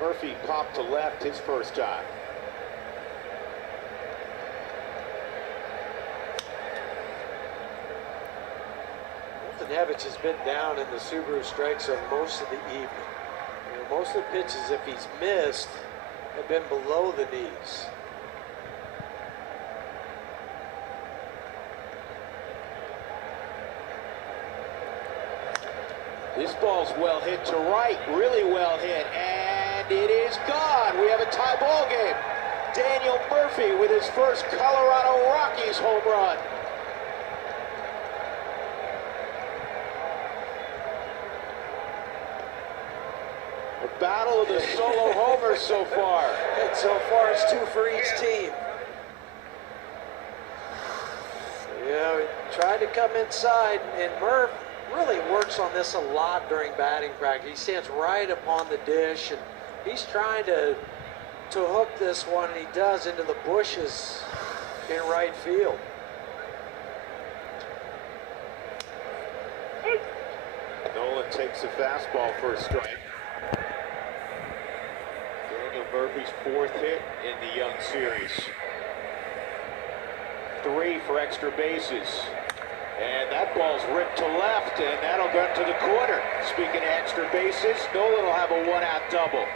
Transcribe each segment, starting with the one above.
Murphy popped to left his first time. Nevich has been down in the Subaru strike zone most of the evening. Most of the pitches, if he's missed, have been below the knees. This ball's well hit to right, really well hit, and it is gone. We have a tie ball game. Daniel Murphy with his first Colorado Rockies home run. A battle of the solo homers so far. And so far it's 2 for each team. Yeah, he tried to come inside, and Murph really works on this a lot during batting practice. He stands right upon the dish, and he's trying to hook this one, and he does into the bushes in right field. Nolan takes a fastball for a strike. Daniel Murphy's 4th hit in the Young series. 3 for extra bases. And that ball's ripped to left, and that'll go to the corner. Speaking of extra bases, Nolan will have a 1-out double.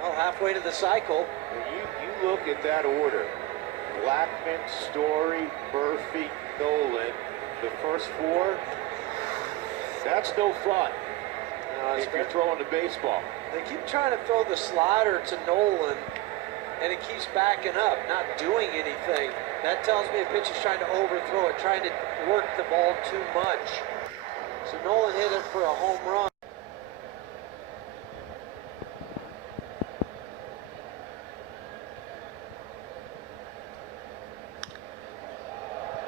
Well, halfway to the cycle. You look at that order. Blackmon, Story, Murphy, Nolan. The first 4, that's no fun if you're throwing the baseball. They keep trying to throw the slider to Nolan, and it keeps backing up, not doing anything. That tells me a pitcher's trying to overthrow it, trying to work the ball too much. So Nolan hit it for a home run.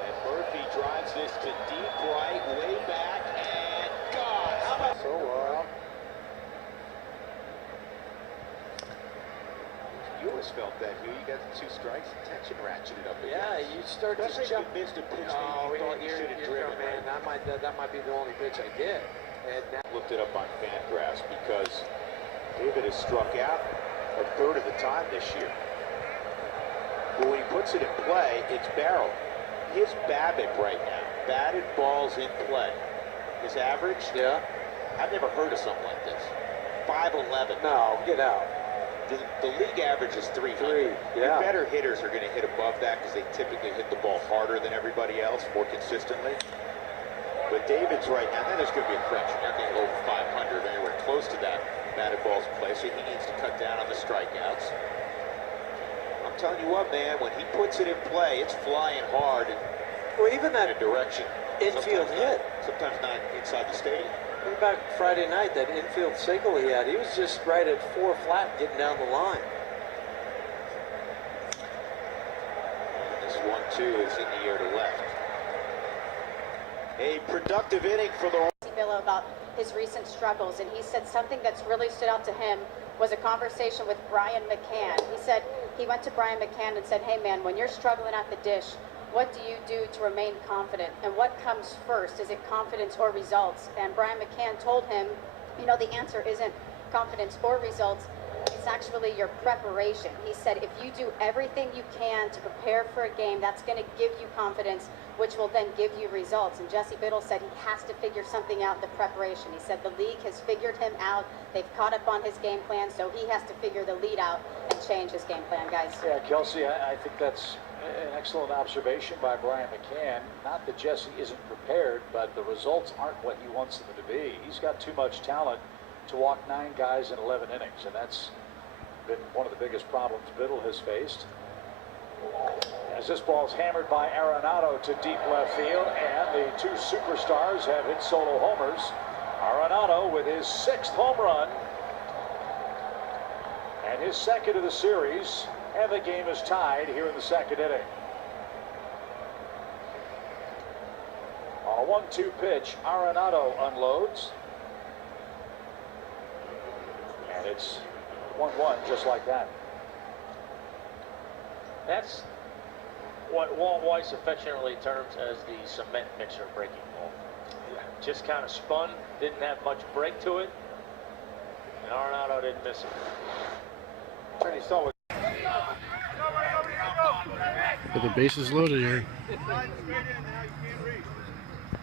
And Murphy drives this to deep right, way back, and gone. How about So well. You always felt that, Hugh. You got the 2 strikes, tension ratcheted up again. Yeah, you start to Especially jump. if you missed a pitch Oh, that you thought you should have driven. man, that might be the only pitch I get. And now, Looked it up on Fangraphs because David has struck out a third of the time this year. But when he puts it in play, it's barreled. His BABIP right now, batted balls in play, his average, yeah. I've never heard of something like this. 511. No, get out. The league average is 300. Yeah. Your better hitters are going to hit above that because they typically hit the ball harder than everybody else, more consistently. But David's right now, then there's going to be a crunch. You're not going to go over 500 anywhere close to that batted balls in play, so he needs to cut down on the strikeouts. I'm telling you what, man, when he puts it in play, it's flying hard Well, even in that a direction. infield hit. Sometimes not inside the stadium. Think back Friday night, that infield single he had. He was just right at 4 flat getting down the line. This 1-2 is in the air to left. A productive inning for the Bill about his recent struggles, and he said something that's really stood out to him was a conversation with Brian McCann. He said he went to Brian McCann and said, hey man, when you're struggling at the dish, what do you do to remain confident? And what comes first? Is it confidence or results? And Brian McCann told him, you know, the answer isn't confidence or results. It's actually your preparation. He said if you do everything you can to prepare for a game, that's going to give you confidence, which will then give you results. And Jesse Biddle said he has to figure something out in the preparation. He said the league has figured him out. They've caught up on his game plan, so he has to figure the lead out and change his game plan, guys. Yeah, Kelsey, I think that's an excellent observation by Brian McCann. Not that Jesse isn't prepared, but the results aren't what he wants them to be. He's got too much talent to walk 9 guys in 11 innings, and that's been one of the biggest problems Biddle has faced. As this ball's hammered by Arenado to deep left field, and the 2 superstars have hit solo homers. Arenado with his 6th home run and his 2nd of the series, and the game is tied here in the 2nd inning. On a 1-2 pitch, Arenado unloads, and it's 1-1 just like that. That's what Walt Weiss affectionately terms as the cement mixer breaking ball. just kind of spun, didn't have much break to it, and Arenado didn't miss it. He saw it. But the base is loaded here. Slide straight in now, you can't reach.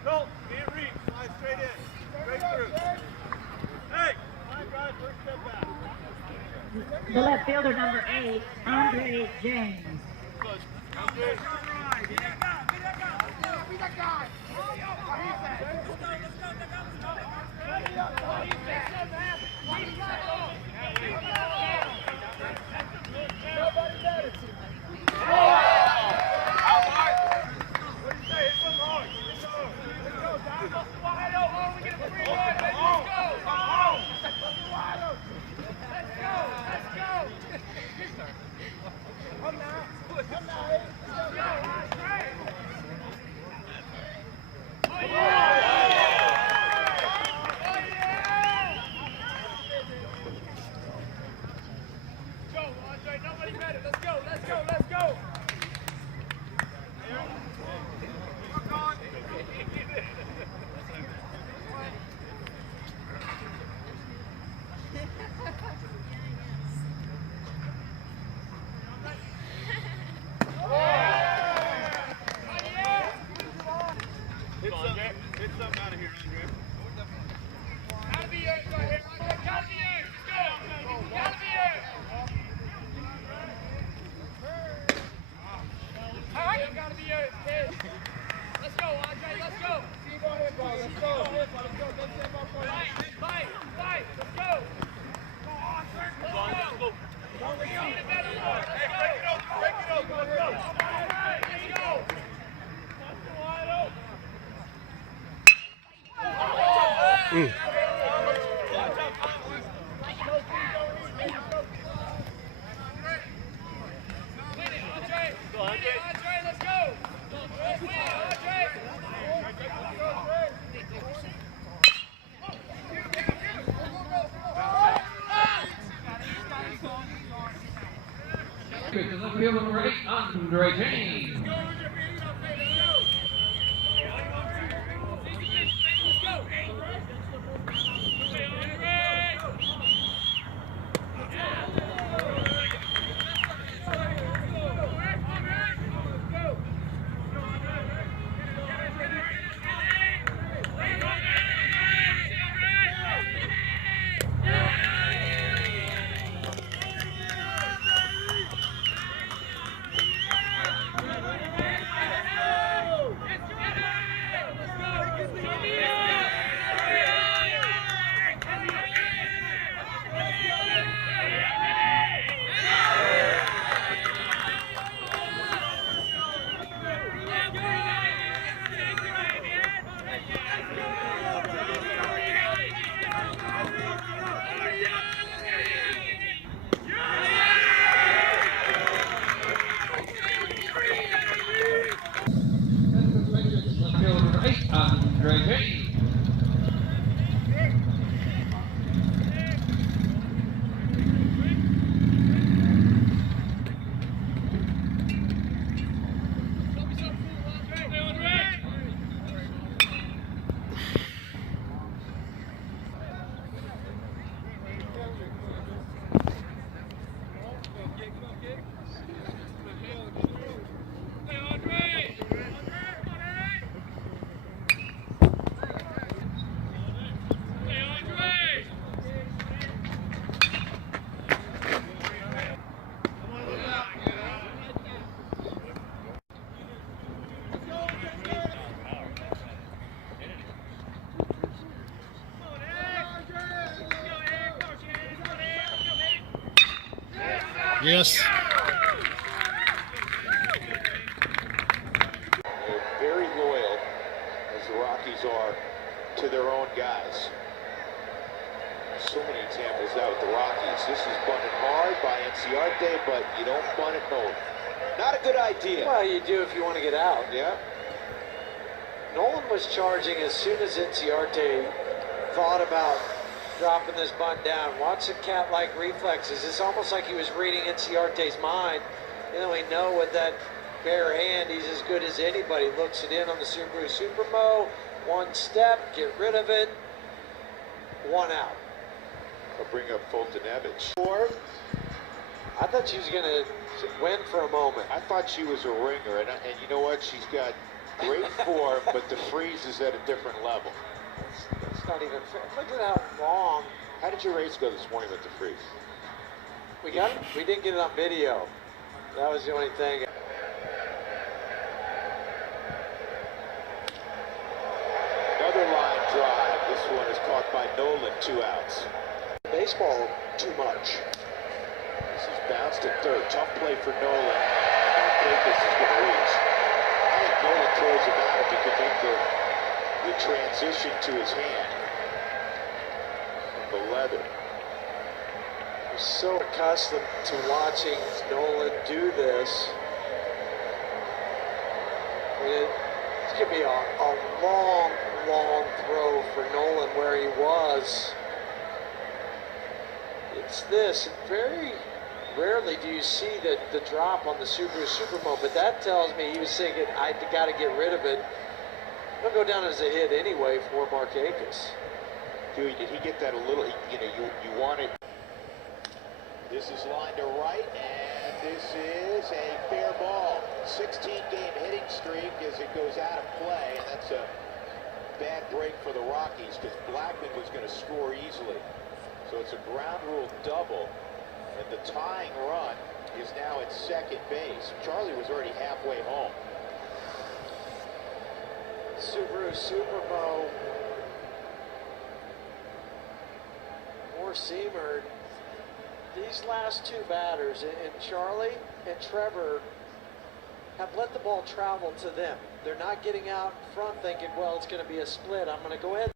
No, can't reach. Slide straight in. Straight through. Hey! Line drive, first step back. The left fielder, number 8, Andre James. Hit something out of here, Andre. Gotta be here, go ahead, Andre. Gotta be here. Let's go. Gotta be here. All right. Gotta be here. Let's go, Andre. Let's go. Go ahead, bro. Let's go. Let's go. Fight. Let's go. Go, Andre. Let's go. We need a better one. Let's go. Break it open. Let's go. Let's go. Wide open. Left fielder number 8, Andre James. Left fielder number 8, Andre James. Yes. They're very loyal, as the Rockies are, to their own guys. So many examples out with the Rockies. This is bunted hard by Inciarte, but you don't bunt it Nolan. Not a good idea. Well, you do if you want to get out. Yeah. Nolan was charging as soon as Inciarte thought about dropping this bunt down. Watch the cat-like reflexes. It's almost like he was reading Inciarte's mind. You know, we know with that bare hand, he's as good as anybody. Looks it in on the Subaru Supermo, One step, get rid of it. One out. I'll bring up Fultonevich. I thought she was going to win for a moment. I thought she was a ringer, and you know what? She's got great form, but the freeze is at a different level. It's not even fair. Look at how long. How did your race go this morning with the freeze? We got it? We didn't get it on video. That was the only thing. Another line drive. This one is caught by Nolan, 2 outs. Baseball too much. This is bounced at third. Tough play for Nolan. And Markakis is going to reach. I think Nolan throws him out if he could make the transition to his hand. From the leather. We're so accustomed to watching Nolan do this. It's going to be a long, long throw for Nolan where he was. It's this. Very rarely do you see the drop on the Subaru Supermo, but that tells me he was thinking, I got to get rid of it. It'll go down as a hit anyway for Markakis. Dude, did he get that a little? You want it. This is line to right, and this is a fair ball. 16-game hitting streak as it goes out of play, and that's a bad break for the Rockies because Blackman was going to score easily. So it's a ground rule double, and the tying run is now at second base. Charlie was already halfway home. Subaru Supermo. Seamer. These last 2 batters, and Charlie and Trevor, have let the ball travel to them. They're not getting out front thinking, well, it's going to be a split. I'm going to go ahead.